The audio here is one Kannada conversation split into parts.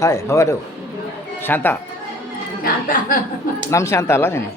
Hi, how are you? Shanta, ನಮ್ಮ ಶಾಂತ ಅಲ್ಲ ನೀನು?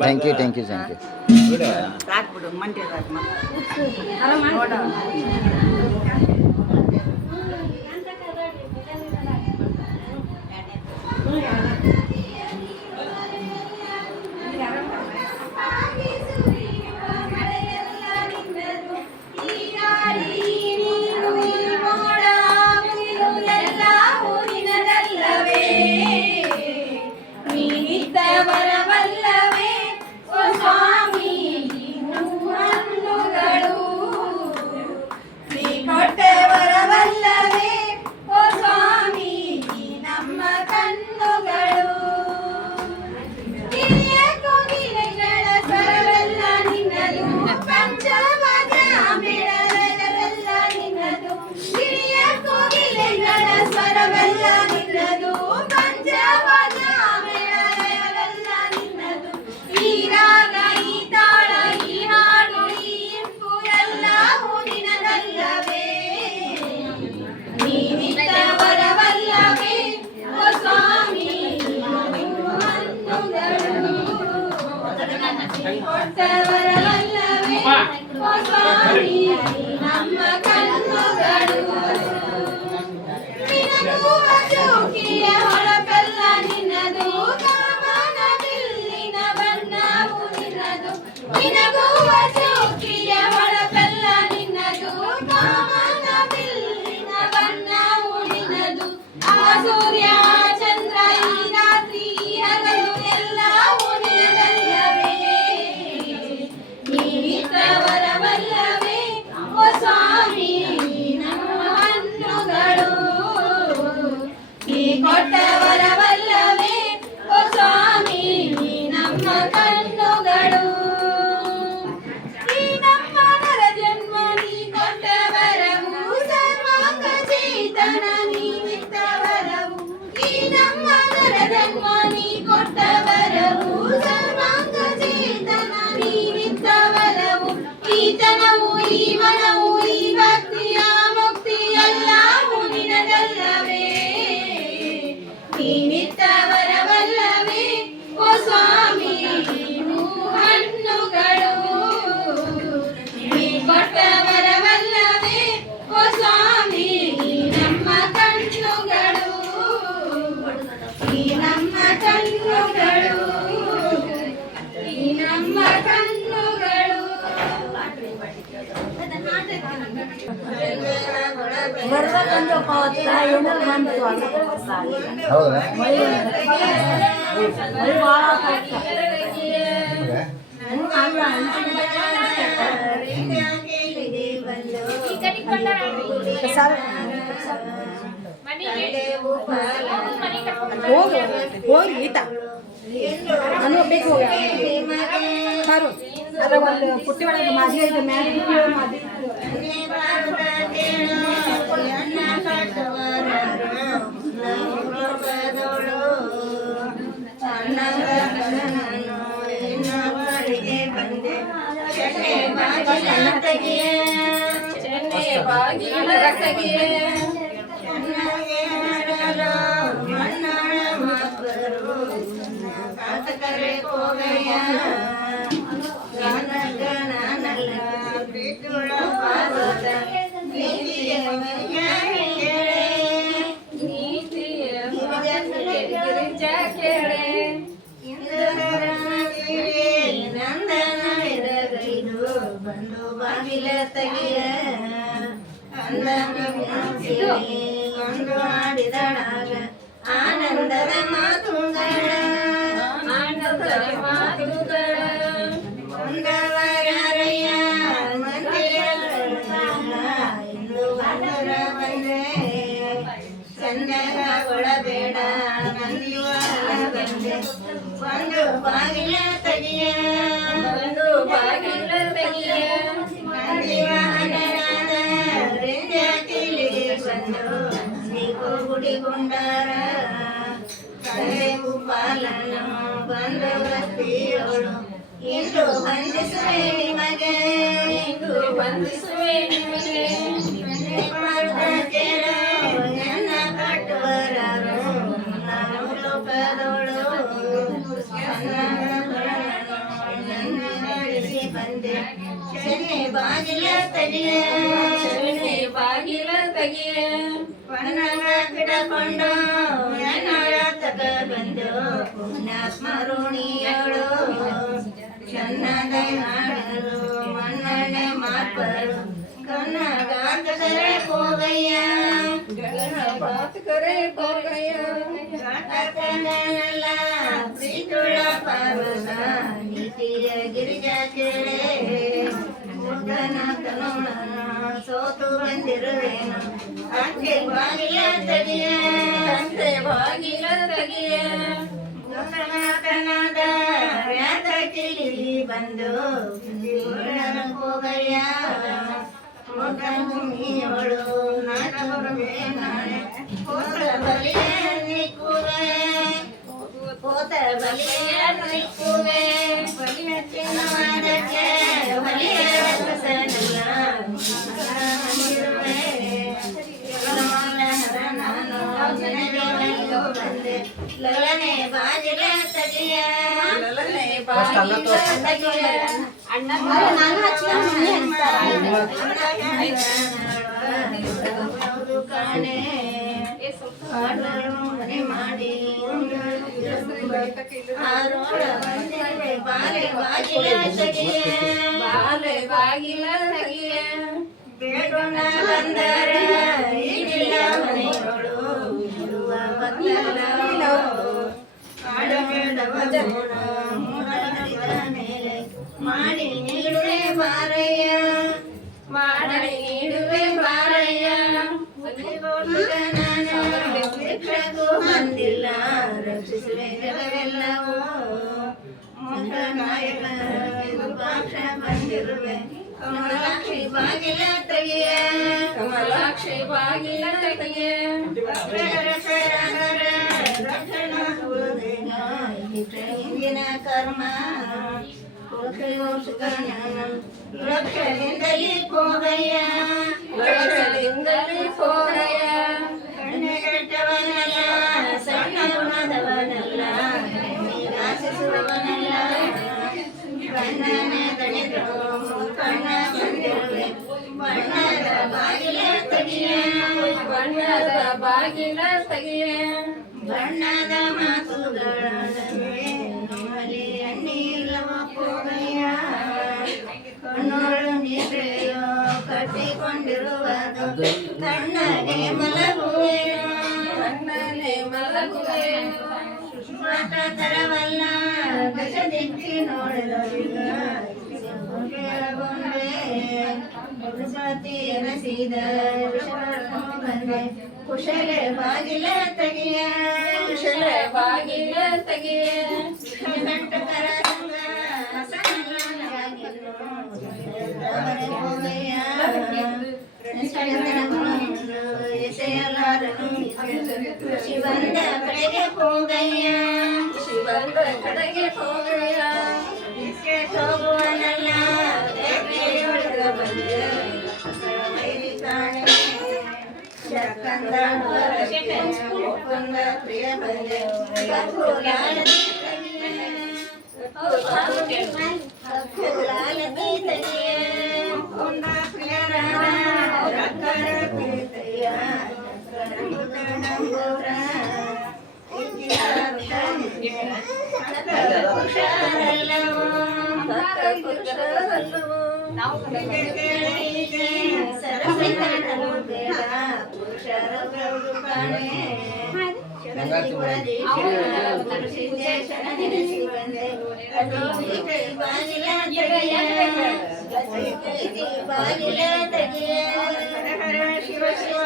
Thank you thank you thank you. ಸಾಕ್ಬಿಡು ಮಂಡ್ಯದಾಗ ಹೋಗಿ ಈತ ನಾನು ಬೇಕು ಸಾರು ಅದ್ರ ಒಂದು ಪುಟ್ಟಿ ಒಳಗೆ ಮಾದಿ ಐತೆ ಮ್ಯಾಲೆ ಬಂದು ಬಾಗಿಲ ತೆಗೆಯ ಒಂದು ಆಡಿದಳಾಗ ಆನಂದದ ಮಾತುಗಳ ಒಂದವರಯ್ಯ ಇಂದು ಬಂದರ ಬಂದೆ ಚಂದಗ ಕೊಡಬೇಡ ನಂದಿವ ಬಂದೆ ಒಂದು ಬಾಗಿಲ ತೆಗೆಯ ಗುಡಿಗೊಂಡಾರ ಪಾಲನು ಬಂದು ರಸ್ತಿಯೋಳು ಇಂದು ಬಂಧಿಸುವೆ ನಿಮಗೆ ಕೇಳು ನನ್ನ ಕಟ್ಟುವರಾರು ನಾನು ಲೋಕದೋಳು ನನ್ನ ನಡೆಸಿ ಬಂದೆ ಶನಿ ಬಾಗಿಲ ತೆಗೆಯ ಬಾಗಿಲ ತೆಗೆಯ ಪಣಗ ಕಿಡಕೊಂಡು ನನ್ನ ತಗ ಬಂದು ಪುಣ್ಯಾತ್ಮರುಣಿಯಳು ಚೆನ್ನದ ಹಾಡಲು ಮನ್ನಣೆ ಮಾರ್ಪರು ಕನ್ನಡಾಂತಕರೇ ಹೋಗಯ್ಯ ಕರೆ ಹೋಗಯ್ಯ ಕನ್ನಲ್ಲ ಪ್ರೀತುಳ ಪಾರ್ವತ ನೀತಿಯ ಗಿರಿಜಾ ಕೇಳೆ ಮುದ್ದನಾಥನೋಣ ಸೋತು ಬಂದಿರುವೇನು ಅಂತೆ ಬಾಗಿಲ ತೆಗೆಯ ಅಂತೆ ಬಾಗಿಲ ತೆಗೆಯ ಗಂಗನಾಥನಾದ ವ್ಯಾತ ಕಿಳಿ ಬಂದು ಹೋಗಯ್ಯ ಭೂಮಿಯವಳು ನಾಟಕವೇ ನಾಳೆ ಹೋತ ಬಲಿಯ ನಿಕ್ಕುವೆ ಹೋತ ಬಲಿಯ ನಿಕ್ಕುವೆ ಬಲಿಯ ಚಿನ್ನವಾದಕ್ಕೆ ಬಲಿಯ ರಸನಲ್ಲ ನಾನು ಜನಗೆ ಬಂದೆ ಲಲನೆ ಬಾಗಿಲ ತೆಗೆಯ ಲಲನೆ ಬಾಗಿಲ ತೆಗೆಯ ಅಣ್ಣ ನಾನು ಹಚ್ಚಿದ ಮನೆ ಕಾಣೆ ಮನೆ ಮಾಡಿ ಬಾಲೆ ಬಾಗಿಲ ತೆಗೆಯ ಬಾಲೆ ಬಾಗಿಲ ತೆಗೆಯ ಬೇಡೋಣ ಬಂದರೆ ಈಗಿಲ್ಲ ಮನೆಗಳು ಇರುವ ಬದಲ ಮೇಲೆ ಮಾಡಿ ನೀಡುವೆ ಬಾರಯ್ಯ ಮಾಡಿ ನೀಡುವೆ ಬಾರಯ್ಯ ನಾನು ಬಿಟ್ಟಗೂ ಬಂದಿಲ್ಲ ರಕ್ಷಿಸುವೆ ಜಗವೆಲ್ಲವೂ ಮುಖ ನಾಯಕ ಪಾಕ್ಷ ಬಂದಿರುವೆ ಕಮಲಾಕ್ಷಿ ಬಾಗಿಲ ತೆಗೆಯ ಕಮಲಾಕ್ಷಿ ಬಾಗಿಲ ತೆಗೆಯ ಹಿಂದಿನ ಕರ್ಮ ಲಕ್ಷದಿಂದಲೇ ಹೋಗಯ್ಯ ಲಕ್ಷದಿಂದಲೇ ಹೋಗಯ್ಯ ಕಣ್ಣೆಗಟ್ಟವನಲ್ಲ ಸಣ್ಣ ಗುಣದವನಲ್ಲ ಆಶಿಸುವವನಲ್ಲ ಕಣ್ಣನೆ ದಣಿದ್ರು ಕಣ್ಣ ಬಂದಿರುವೆ ಬಣ್ಣದ ಬಾಗಿಲ ತೆಗೆಯ ಬಣ್ಣದ ಬಾಗಿಲ ತೆಗೆಯ ಬಣ್ಣದ ಮಾತುಗಳೇ ನಮ್ಮಲ್ಲಿ ಎಣ್ಣೀಲವ ಹೋಗಯ್ಯ ಕಣ್ಣೋಳು ನಿದ್ರೆಯೋ ಕಟ್ಟಿಕೊಂಡಿರುವುದು ತಣ್ಣಗೆ ಮಲಗುವೆನು ಕಣ್ಣನೆ ಮಲಗುವೆನು ಮಾತ ತರವಲ್ಲ ದಶ ದಿಕ್ಕಿ ನೋಡಿದವೀಗ ಸತಿ ಎನಸಿದ ಬಂದೆ ಕುಶಲೆ ಬಾಗಿಲ ತೆಗೆಯ ಕುಶಲ ಬಾಗಿಲ ತೆಗೆಯ ಕಂಟಕರ ಸಂಗ ಹೋಗಯ್ಯ ಎಸೆಯಲಾರನು ಶಿವಂದ ಕಡೆಗೆ ಹೋಗಯ್ಯ ಶಿವಂದ ಕಡೆಗೆ ಹೋಗಯ್ಯ ಹೋಗುವನಲ್ಲ ಬಂದೆ ಕಾಣೆ ಚಕ್ಕಂದ ಪ್ರಿಯ ಬಂದೆ ಲಾಲತಿ ತೆಗೆಯ ಒಂದ ಪ್ರಿಯರ ಪ್ರೀತಿಯ ನಾವು ಶಿವ ಶಿವ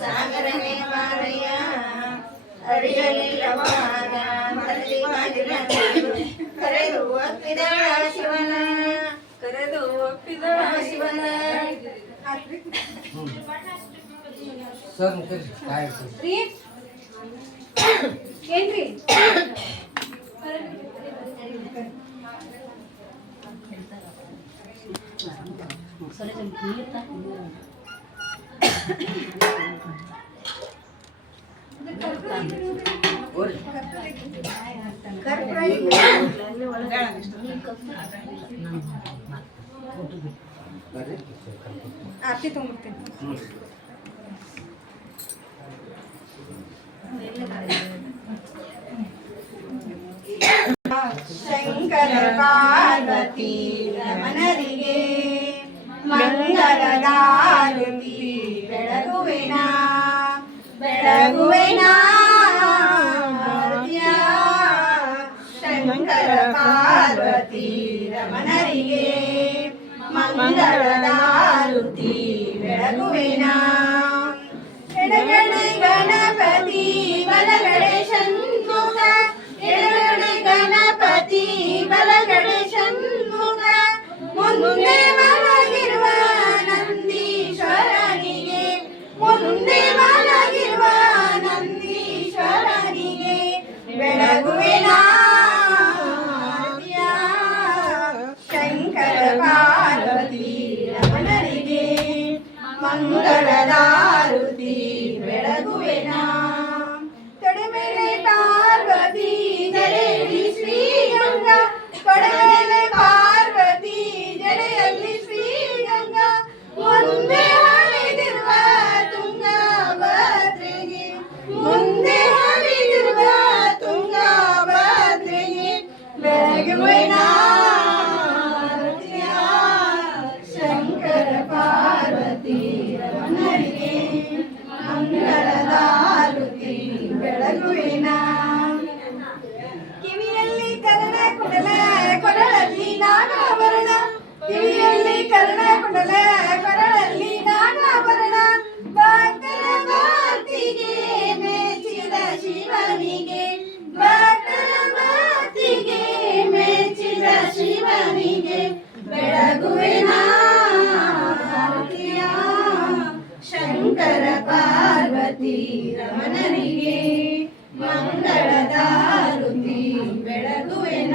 ಸಾಗರನೇ ಮಾರಯ್ಯ ಅರಿಯಲಿಲ್ಲವಾಗ ಮರಳಿ ಬಾಗಿಲ ಕರೆದು ಒಪ್ಪಿದ ಶಿವನ ಕರೆದು ಒಪ್ಪಿದ ಶಿವನ ರೀ ಏನ್ರಿ ಆರತಿ ತೊಗೊಂಡ್ಬಿಡ್ತೀನಿ. ಶಂಕರ ಪಾರ್ವತಿ ರಮಣರಿಗೆ ಮಂಗಳದಾರುತಿ ಬೆಳಗುವೆನ ಬೆಳಗುವೆನ ಶಂಕರ ಪಾರ್ವತಿ ರಮಣರಿಗೆ ಮಂಗಳದಾರುತಿ ಬೆಳಗುವೆನ ಎಡಗಡೆ ಗಣಪತಿ ಬಲಗಡೆ ಷಣ್ಮುಖ ಎಡಗಡೆ ಗಣಪತಿ ಬಲಗಡೆ ಷಣ್ಮುಖ ಮುಂದೆ ಮಲಗಿರುವ ನಂದೀಶ್ವರನಿಗೆ ಮುಂದೆ ಮಲಗಿರುವ ನಂದೀಶ್ವರನಿಗೆ ಬೆಳಗುವೆನ ಶಂಕರ ಪಾರ್ವತಿ ರಮಣರಿಗೆ ಮಂಗಳದಾರುತಿ ಬೆಳಗುವೆನ ತೊಡೆಮೇಲೆ ಪಾರ್ವತಿ ಜಡೆಯಲ್ಲಿ ಶ್ರೀಗಂಗಾ ತೊಡೆಮೇಲೆ ಪಾರ್ವತಿ ಜಡೆಯಲ್ಲಿ ಶ್ರೀಗಂಗಾ ಮುಂದೆ ಹರಿದಿರುವ ತುಂಗಭದ್ರೆಗೆ ಮುಂದೆ ಹರಿದಿರುವ ತುಂಗಭದ್ರೆಗೆ ಬೆಳಗುವೆನ ಶಂಕರ ಪಾರ್ವತಿ ರಮಣರಿಗೆ ಮಂಗಳದಾರುತಿ ಬೆಳಗುವೆನ ಕಿವಿಯಲ್ಲಿ ಕರ್ಣ ಕುಂಡಲ ಕೊರಳಲ್ಲಿ ನಾಗಾಭರಣ ಕಿವಿಯಲ್ಲಿ ಕರ್ಣ ಕುಂಡಲ ಕೊರಳಲ್ಲಿ ನಾಗಾಭರಣ ಭಕ್ತರ ಭಕ್ತಿಗೆ ಮೆಚ್ಚಿದ ಶಿವನಿಗೆ ಭಕ್ತರ ಭಕ್ತಿಗೆ ಮೆಚ್ಚಿದ ಶಿವನಿಗೆ ಬೆಳಗುವೆನ ಶಂಕರ ಪಾರ್ವತಿ ರಮಣರಿಗೆ ಮಂಗಳದಾರುತಿ ಬೆಳಗುವೆನ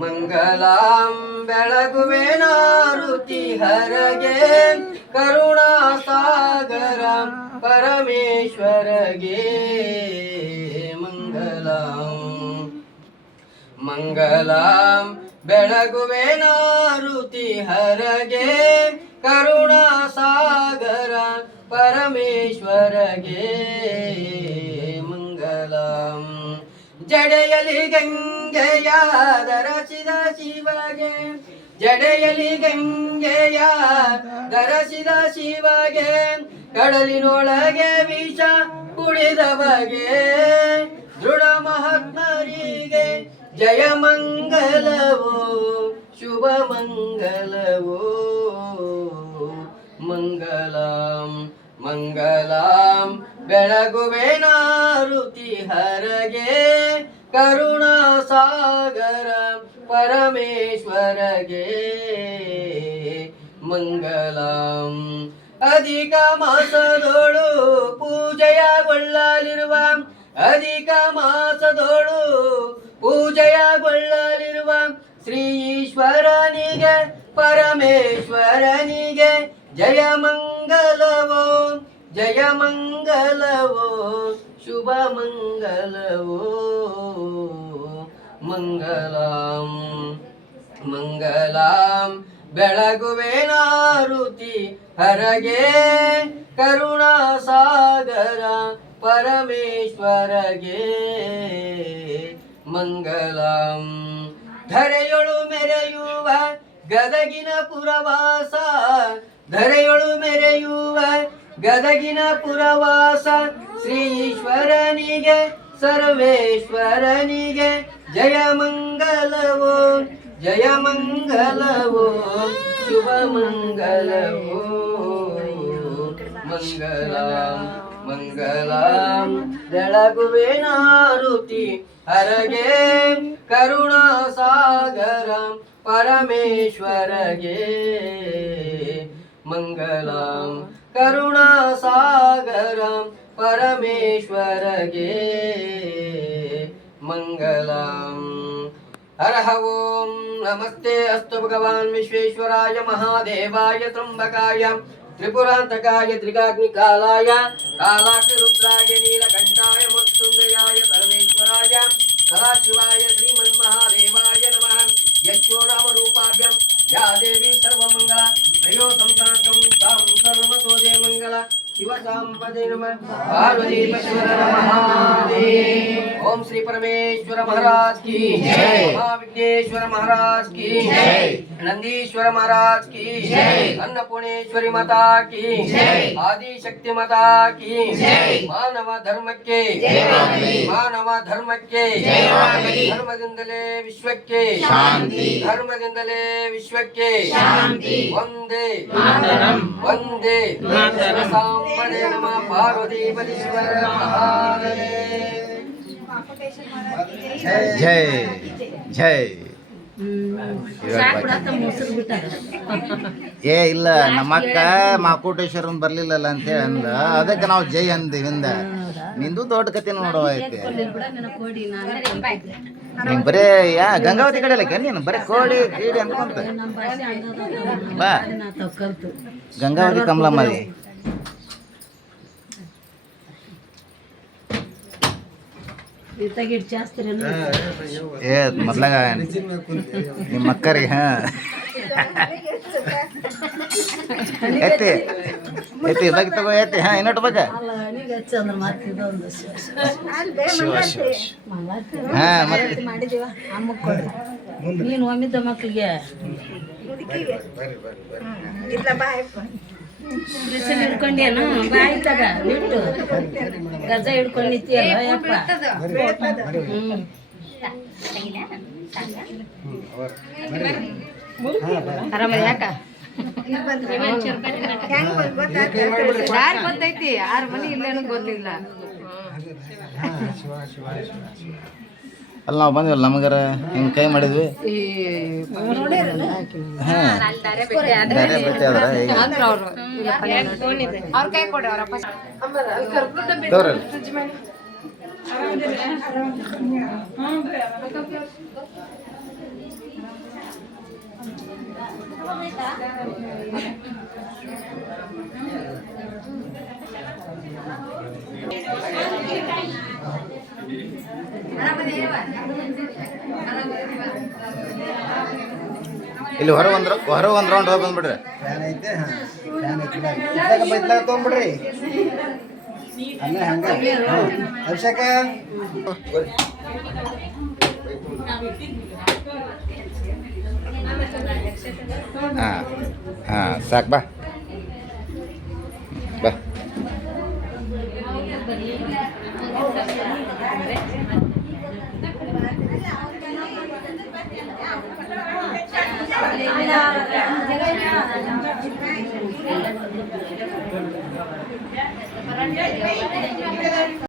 ಮಂಗಲಾಂ ಬೆಳಗುವೆನಾರುತಿ ಹರಗೆ ಕರುಣಾ ಸಾಗರ ಪರಮೇಶ್ವರಗೆ ಮಂಗಲಾಂ ಮಂಗಲಾಂ ಬೆಳಗುವೆನಾರುತಿ ಹರಗೆ ಕರುಣಾ ಸಾಗರ ಪರಮೇಶ್ವರಗೆ ಮಂಗಲಾಂ ಜಡೆಯಲಿ ಗಂಗೆಯ ಧರಿಸಿದ ಶಿವಗೆ ಜಡೆಯಲಿ ಗಂಗೆಯ ಧರಿಸಿದ ಶಿವಗೆ ಕಡಲಿನೊಳಗೆ ವಿಷ ಕುಡಿದವಗೆ ದೃಢ ಮಹಾತ್ಮರಿಗೆ ಜಯ ಮಂಗಲವೋ ಶುಭ ಮಂಗಲವೋ ಮಂಗಲಾಂ ಮಂಗಲಾಂ ಬೆಳಗುವೆನಾರುತಿ ಹರಗೆ ಕರುಣಾ ಸಾಗರ ಪರಮೇಶ್ವರಗೆ ಮಂಗಲಾಂ ಅಧಿಕ ಮಾಸದೋಳು ಪೂಜೆಯಗೊಳ್ಳಲಿರುವ ಅಧಿಕ ಮಾಸದೋಳು ಪೂಜೆಯಗೊಳ್ಳಲಿರುವ ಶ್ರೀ ಈಶ್ವರನಿಗೆ ಪರಮೇಶ್ವರನಿಗೆ ಜಯ ಮಂಗಲವೋ ಜಯ ಮಂಗಲವೋ ಶುಭ ಮಂಗಲವೋ ಮಂಗಲಾಂ ಮಂಗಲಾಂ ಬೆಳಗುವೆನಾರುತಿ ಹರಗೆ ಕರುಣಾ ಸಾಗರ ಪರಮೇಶ್ವರಗೆ ಮಂಗಲಾಂ ಧರೆಯೊಳು ಮೆರೆಯುವ ಗದಗಿನ ಪುರವಾಸ ಧರೆಯೊಳು ಮೆರೆಯುವ ಗದಗಿನ ಪುರವಾಸ ಶ್ರೀ ಈಶ್ವರನಿಗೆ ಸರ್ವೇಶ್ವರನಿಗೆ ಜಯ ಮಂಗಲವೋ ಜಯ ಮಂಗಲವೋ ಶುಭ ಮಂಗಲವೋ ಮಂಗಲಾಂ ಮಂಗಲಾಂ ಬೆಳಗುವೆನಾರುತಿ ಹರಗೆ ಕರುಣಾ ಸಾಗರ ಪರಮೇಶ್ವರಗೆ ಮಂಗಲಾಂ ಕರುಣಾ ಸಾಗರ ಪರಮೇಶ್ವರಗೆ ಮಂಗಲಾಂ हरः ओम नमस्ते अस्तु भगवान् विश्वेश्वराय महादेवाय त्र्यंबकाय त्रिपुरान्तकाय त्रिकाग्निकालाय कालाग्निरुद्राय नीलकण्ठाय मृत्युञ्जयाय सर्वेश्वराय सदाशिवाय श्रीमन्महादेवाय नमः। यज्ञो नाम रूपाभ्यां या देवी सर्वमङ्गला त्रयो संसाकं तां सर्वतो जय मङ्गला शिव सांपदे नमः। पार्वती परमेश्वर महादेव। ओम श्री परमेश्वर महाराज की जय। महाविघ्नेश्वर महाराज की जय। नंदीश्वर महाराज की जय। अन्नपूर्णेश्वरी माता की जय। आदि शक्ति माता की जय। मानव धर्म के जय। मानव धर्म के जय। धर्मದಿಂದಲೇ ವಿಶ್ವಕ್ಕೆ ಶಾಂತಿ। ಧರ್ಮದಿಂದಲೇ ವಿಶ್ವಕ್ಕೆ ಶಾಂತಿ। ವಂದೇ ಮಾತರಂ ವಂದೇ ಮಾತರಂ। सांपदे नमः। पार्वती परमेश्वर महादेव। ಜೈ ಜೈ ಮೊಸರು ಬಿಟ್ಟಾರ ಏ ಇಲ್ಲ ನಮ್ಮಕ್ಕ ಮಾಕೋಟೇಶ್ವರನ್ ಬರ್ಲಿಲ್ಲಲ್ಲ ಅಂತೇಳಿ ಅಂದ ಅದಕ್ಕೆ ನಾವು ಜೈ ಅಂದಿವಿ ಹಿಂದ ನಿಂದು ದೊಡ್ಡ ಕತೆ ನೋಡುವ ಐತೆ ಕೋಡಿ ನೀನ್ ಬರೇ ಗಂಗಾವತಿ ಕಡೆ ಅಲ್ಲಕ್ಕೆ ನೀನು ಬರೀ ಕೋಳಿ ಕೀಡಿ ಅನ್ಕೊಂತ ನಮ್ಮ ಭಾಷೆ ಬಾ ಕಲ್ತು ಗಂಗಾವತಿ ಕಮಲಮ್ಮದಿ ಇತ್ತಾಗಿಟ್ಟು ಜಾಸ್ತಿ ಏ ಮೊದ್ಲಾಗ ನಿಮ್ಮ ಅಕ್ಕರಿಗೆ ಎತ್ತಿ ಎತ್ತಿ ಬಗ್ಗೆ ತಗೋ ಎತ್ತಿ ಇನ್ನೊಟ್ಟು ಬಗ್ಗೆ ಹಚ್ಚಂದ್ರೆ ಮತ್ತೆ ಇದೊಂದು ಮತ್ತೆ ಮಾಡಿದೀವ ಅಮ್ಮಕ್ಕೆ ಕೊಡ್ರಿ ನೀನು ಒಮ್ಮಿದ್ದ ಮಕ್ಳಿಗೆ ಬಿಸಿಲು ಹಿಡ್ಕೊಂಡೇನು ಬಾಯಿ ತಗ ಬಿಟ್ಟು ಗಜ ಹಿಡ್ಕೊಂಡು ನಿಂತಿಯಲ್ಲ ಯಪ್ಪ ಆರಾಮ ಯಾಕ ಯಾರು ಗೊತ್ತೈತಿ ಯಾರು ಮನೆ ಇಲ್ಲೇನು ಗೊತ್ತಿಲ್ಲ. ಅಲ್ಲಿ ನಾವು ಬಂದ್ವಲ್ಲ ನಮಗಾರ ಹಿಂಗೆ ಕೈ ಮಾಡಿದ್ವಿ ಹಾಂ ಬೇರೆ ಭೇಟಿ ಆದ್ರ ಈಗ ಅವ್ರ ಕೈ ಕೊಡ್ರಿ ಅವರಪ್ಪ ತೋರಲ್ಲ ಇಲ್ಲಿ ಹೊರ ಒಂದು ರೌಂಡ್ ಹೋಗಿ ಬಂದ್ಬಿಡ್ರಿ ತೊಗೊಂಬಿಡ್ರಿ ಅಲ್ಲೇ ಹಂಗ ಅಭಿಷೇಕ ಹಾಂ ಹಾಂ ಸಾಕು ಬಾ ಬಾ